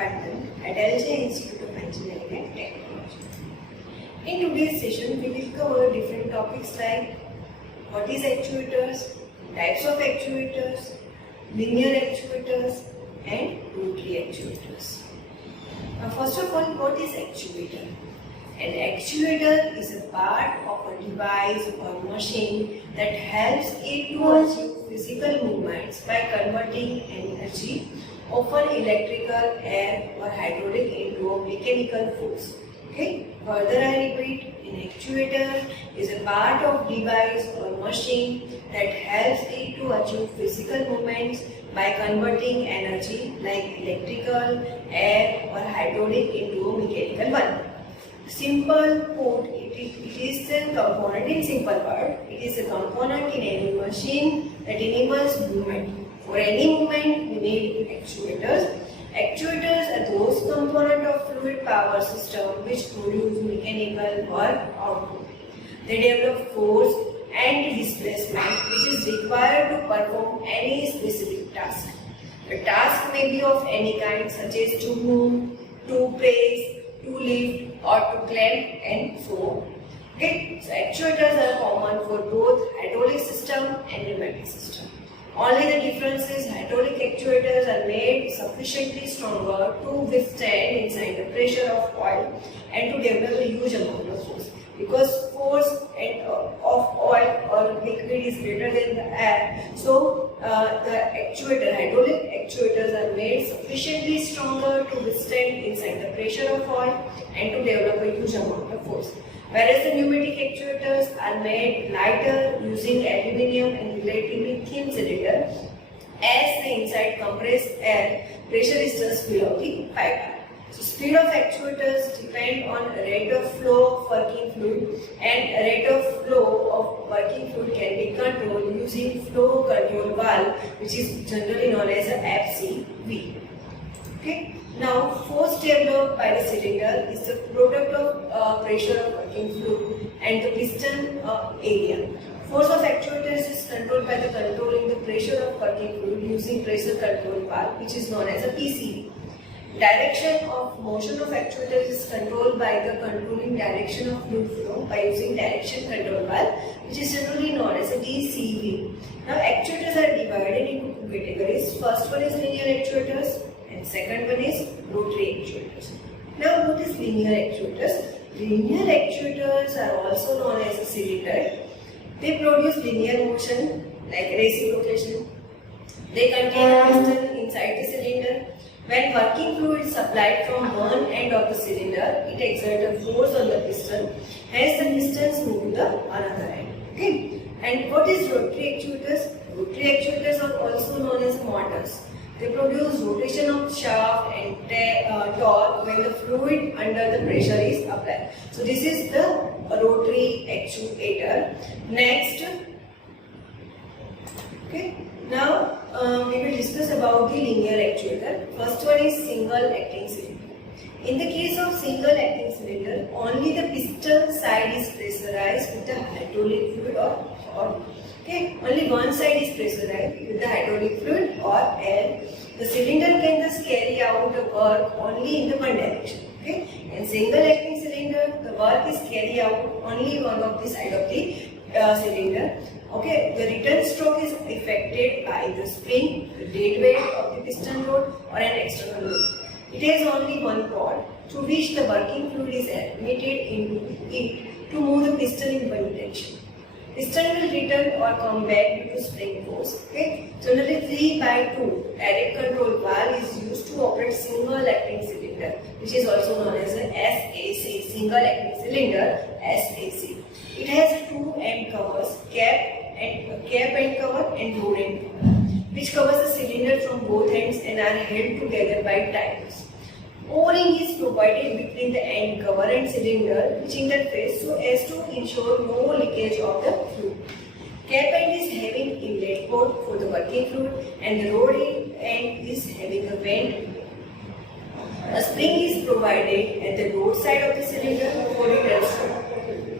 Department at LJ Institute of Engineering and Technology. In today's session, we will cover different topics like what is actuators, types of actuators, linear actuators and rotary actuators. Now first of all, what is actuator? An actuator is a part of a device or machine that helps it to achieve physical movements by converting energy, often electrical, air or hydraulic, into a mechanical force. Okay. Further I repeat, an actuator is a part of device or machine that helps it to achieve physical movements by converting energy like electrical, air or hydraulic into a mechanical one. Simple put, it is a component in simple word. It is a component in any machine that enables movement. For any movement, we need actuators. Actuators are those components of fluid power system which produce mechanical or output. They develop force and displacement which is required to perform any specific task. The task may be of any kind, such as to move, to press, to lift or to clamp and so on. Okay, so actuators are common for both hydraulic system and pneumatic system. Only the difference is hydraulic actuators are made sufficiently stronger to withstand inside the pressure of oil and to develop a huge amount of force. Because force of oil or liquid is greater than the air, so the hydraulic actuators are made sufficiently stronger to withstand inside the pressure of oil and to develop a huge amount of force. Whereas the pneumatic actuators are made lighter using aluminium and relatively thin cylinder, as the inside compressed air pressure is just below the pipe. So speed of actuators depend on rate of flow of working fluid, and rate of flow of working fluid can be controlled using flow control valve, which is generally known as a FCV. Okay. Now, force developed by the cylinder is the product of pressure of working fluid and the piston area. Force of actuators is controlled by the controlling the pressure of working fluid using pressure control valve, which is known as a PCV. Direction of motion of actuators is controlled by the controlling direction of fluid flow by using direction control valve, which is generally known as a DCV. Now, actuators are divided into two categories. First one is linear actuators and second one is rotary actuators. Now, what is linear actuators? Linear actuators are also known as a cylinder. They produce linear motion like reciprocation. They contain a piston inside the cylinder. When working fluid is supplied from one end of the cylinder, it exerts a force on the piston, hence the pistons move to the another end. Okay. And what is rotary actuators? Rotary actuators are also known as motors. They produce rotation of shaft and torque when the fluid under the pressure is applied. So this is the rotary actuator. Next, okay. Now we will discuss about the linear actuator. First one is single acting cylinder. In the case of single acting cylinder, only the piston side is pressurized with the hydraulic fluid or okay, only one side is pressurized with the hydraulic fluid or air. The cylinder can thus carry out the work only in the one direction. Okay, in single acting cylinder, the work is carried out only one of the side of the cylinder. Okay, the return stroke is effected by the spring, the dead weight of the piston rod or an external load. It has only one rod through which the working fluid is admitted into it to move the piston in one direction. Piston will return or come back due to spring force. Okay, generally 3/2 direct control valve is used to operate single acting cylinder, which is also known as a SAC, single acting cylinder, SAC. It has two end covers, cap end cover and load end cover, which covers the cylinder from both ends and are held together by ties. O-ring is provided between the end cover and cylinder, which interface so as to ensure no leakage of the fluid. Cap end is having inlet port for the working fluid and the load end is having a vent. A spring is provided at the road side of the cylinder for return stroke.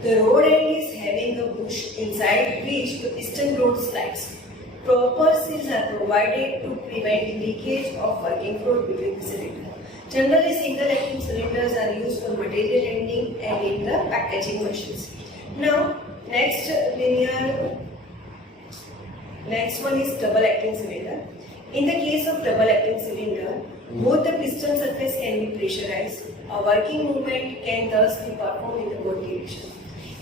The rod end is having a bush inside which the piston rod slides. Proper seals are provided to prevent leakage of working fluid between the cylinder. Generally, single acting cylinders are used for material handling and in the packaging machines. Now, next one is double acting cylinder. In the case of double acting cylinder, both the piston surface can be pressurized. A working movement can thus be performed in the both directions.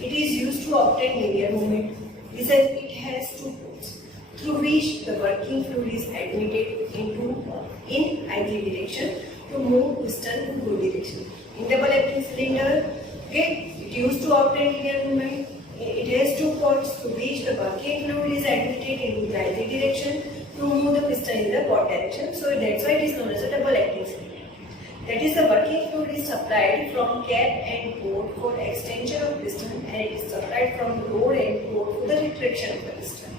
It is used to obtain linear movement. It has two ports through which the working fluid is admitted in either direction to move piston in both direction. In double acting cylinder, it used to obtain linear movement. It has two ports through which the working fluid is admitted in either direction to move the piston in the both direction. So that's why it is known as a double acting cylinder. That is, the working fluid is supplied from cap and port for extension of piston, and it is supplied from rod and port for the retraction of the piston.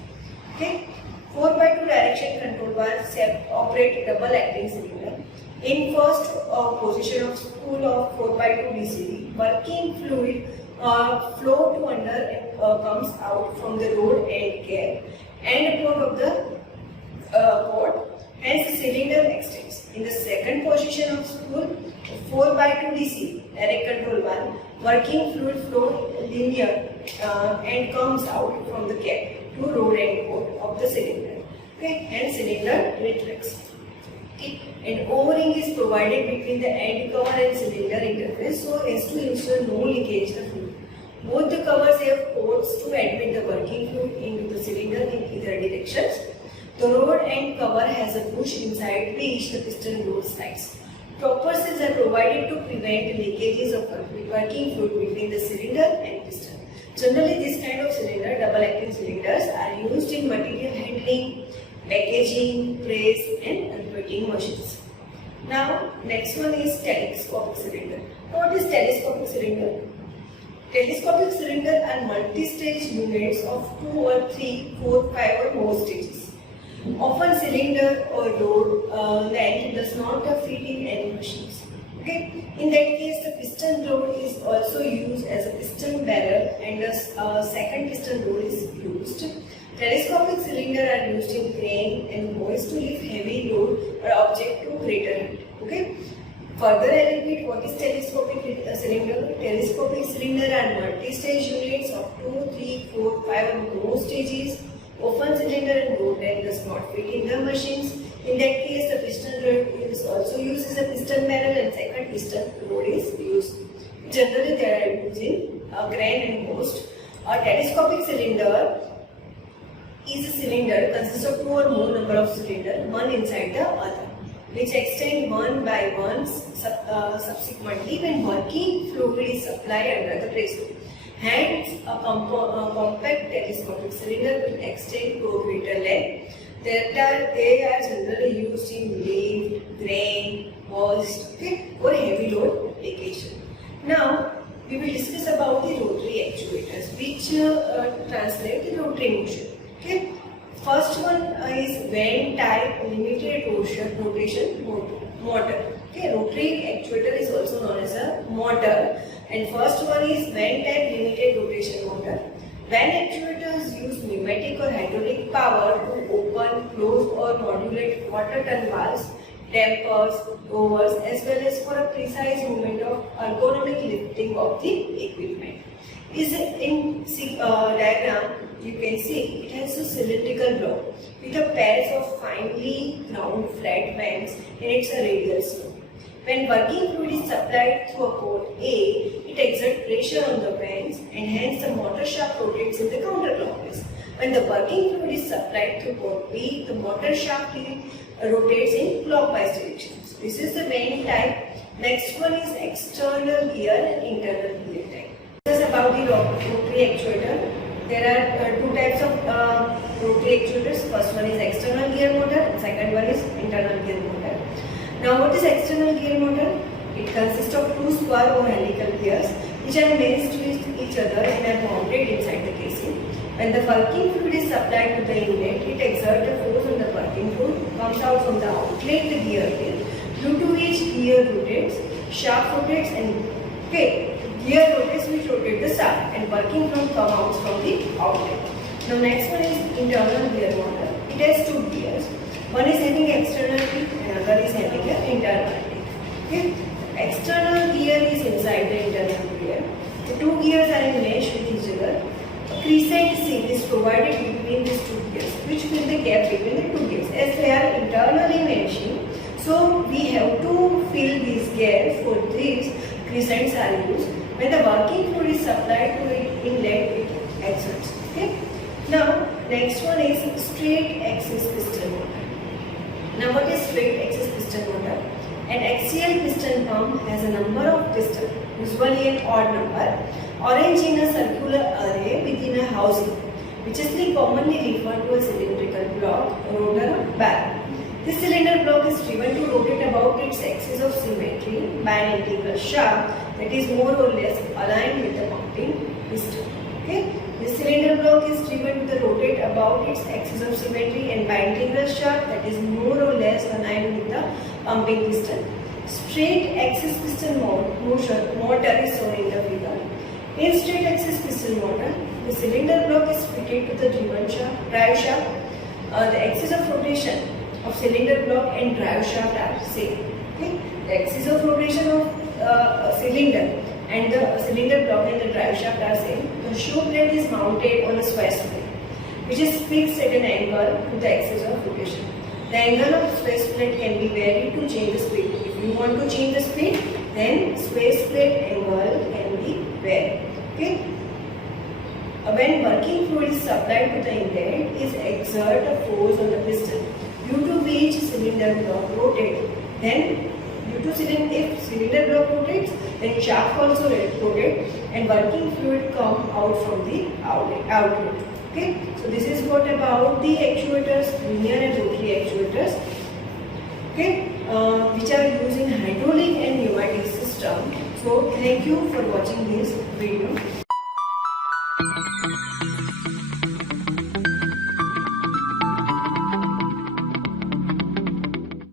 Okay. 4x2 direction control bars operate double acting cylinder. In first position of spool of 4x2 DCB, working fluid flow to under and comes out from the rod and cap and port of the port. Hence, the cylinder extends. In the second position of spool 4x2 DC direct control valve, working fluid flow linear and comes out from the cap to rod and port of the cylinder. Okay, and cylinder retracts. Okay. An O-ring is provided between the end cover and cylinder interface so as to ensure no leakage of fluid. Both the covers have ports to admit the working fluid into the cylinder in either directions. The rod end cover has a bush inside which the piston rod slides. Proper seals are provided to prevent leakages of working fluid between the cylinder and piston. Generally, this kind of cylinder, double acting cylinders, are used in material handling, packaging, press and converting machines. Now, next one is telescopic cylinder. What is telescopic cylinder? Telescopic cylinder are multi-stage units of 2 or 3, 4, 5 or more stages. Often cylinder or rod length does not fit in any machines. Okay. In that case, the piston rod is also used as a piston barrel and a second piston rod is used. Telescopic cylinder are used in crane and hoist to lift heavy load or object to greater height. Okay. Further elaborate what is telescopic cylinder. Telescopic cylinder are multi-stage units of 2, 3, 4, 5 or more stages. Often cylinder and rod length does not fit in the machines. In that case, the piston rod is also used as a piston barrel and second piston rod is used. Generally, they are used in crane and hoist. A telescopic cylinder is a cylinder consists of 2 or more number of cylinders, one inside the other, which extend one by one subsequently when working fluid is supplied under the pressure. Hence, a compact telescopic cylinder will extend to a greater length. They are generally used in lift, crane, hoist, okay, or heavy load application. Now, we will discuss about the rotary actuators, which translate the rotary motion. Okay. First one is vane type limited rotation motor. Okay, rotary actuator is also known as a motor. And first one is vane type limited rotation motor. Vane actuators use pneumatic or hydraulic power to open, close or modulate water turn valves, dampers, lowers as well as for a precise movement of ergonomic lifting of the equipment. In diagram you can see it has a cylindrical block with a pair of finely ground flat vanes in its radial slope. When working fluid is supplied through a port A, it exerts pressure on the vanes and hence the motor shaft rotates in the counterclockwise. When the working fluid is supplied through port B, the motor shaft rotates in clockwise directions. This is the vane type. Next one is external gear and internal gear type. This is about the rotary actuator. There are two types of rotary actuators. First one is external gear motor and second one is internal gear motor. Now, what is external gear motor? It consists of two spur or helical gears which are laced with each other and are mounted inside the casing. When the working fluid is supplied to the inlet, it exerts a force on the working fluid, comes out from the outlet, the gear wheel, due to which gear rotates, shaft rotates and gear rotates which rotate the shaft and working fluid comes out from the outlet. Now, next one is internal gear motor. It has two gears. One is having external teeth and another is having an internal teeth. Okay. The external gear is inside the internal gear. The two gears are in mesh with each other. A crescent seal is provided between these two gears, which fill the gap between the two gears. As they are internally meshing, so we have to fill these gaps. For this, crescents are used. When the working fluid is supplied to it inlet, it exerts. Okay. Now, next one is straight axis piston motor. Now, what is straight axis piston motor? An axial piston pump has a number of pistons, usually an odd number, arranged in a circular array within a housing, which is commonly referred to as cylindrical block, rotor, or barrel. This cylinder block is driven to rotate about its axis of symmetry by an integral shaft that is more or less aligned with the pumping piston. Okay? This cylinder block is driven to rotate about its axis of symmetry and by integral shaft that is more or less aligned with the pumping piston. Straight axis piston motor is shown in the figure. In straight axis piston motor, the cylinder block is fitted to the drive shaft. The axis of rotation of cylinder block and drive shaft are same. Okay? The axis of rotation of cylinder and the cylinder block and the drive shaft are same. The shoe plate is mounted on a swash plate, which is fixed at an angle to the axis of rotation. The angle of swash plate can be varied to change the speed. If you want to change the speed, then swash plate angle can be varied. Okay? When working fluid is supplied to the inlet, is exert a force on the piston, due to which cylinder block rotates. Then, if cylinder block rotates, then shaft also rotates and working fluid come out from the outlet. Okay, so this is what about the actuators, linear and rotary actuators. Okay, which are used in hydraulic and pneumatic system. So thank you for watching this video.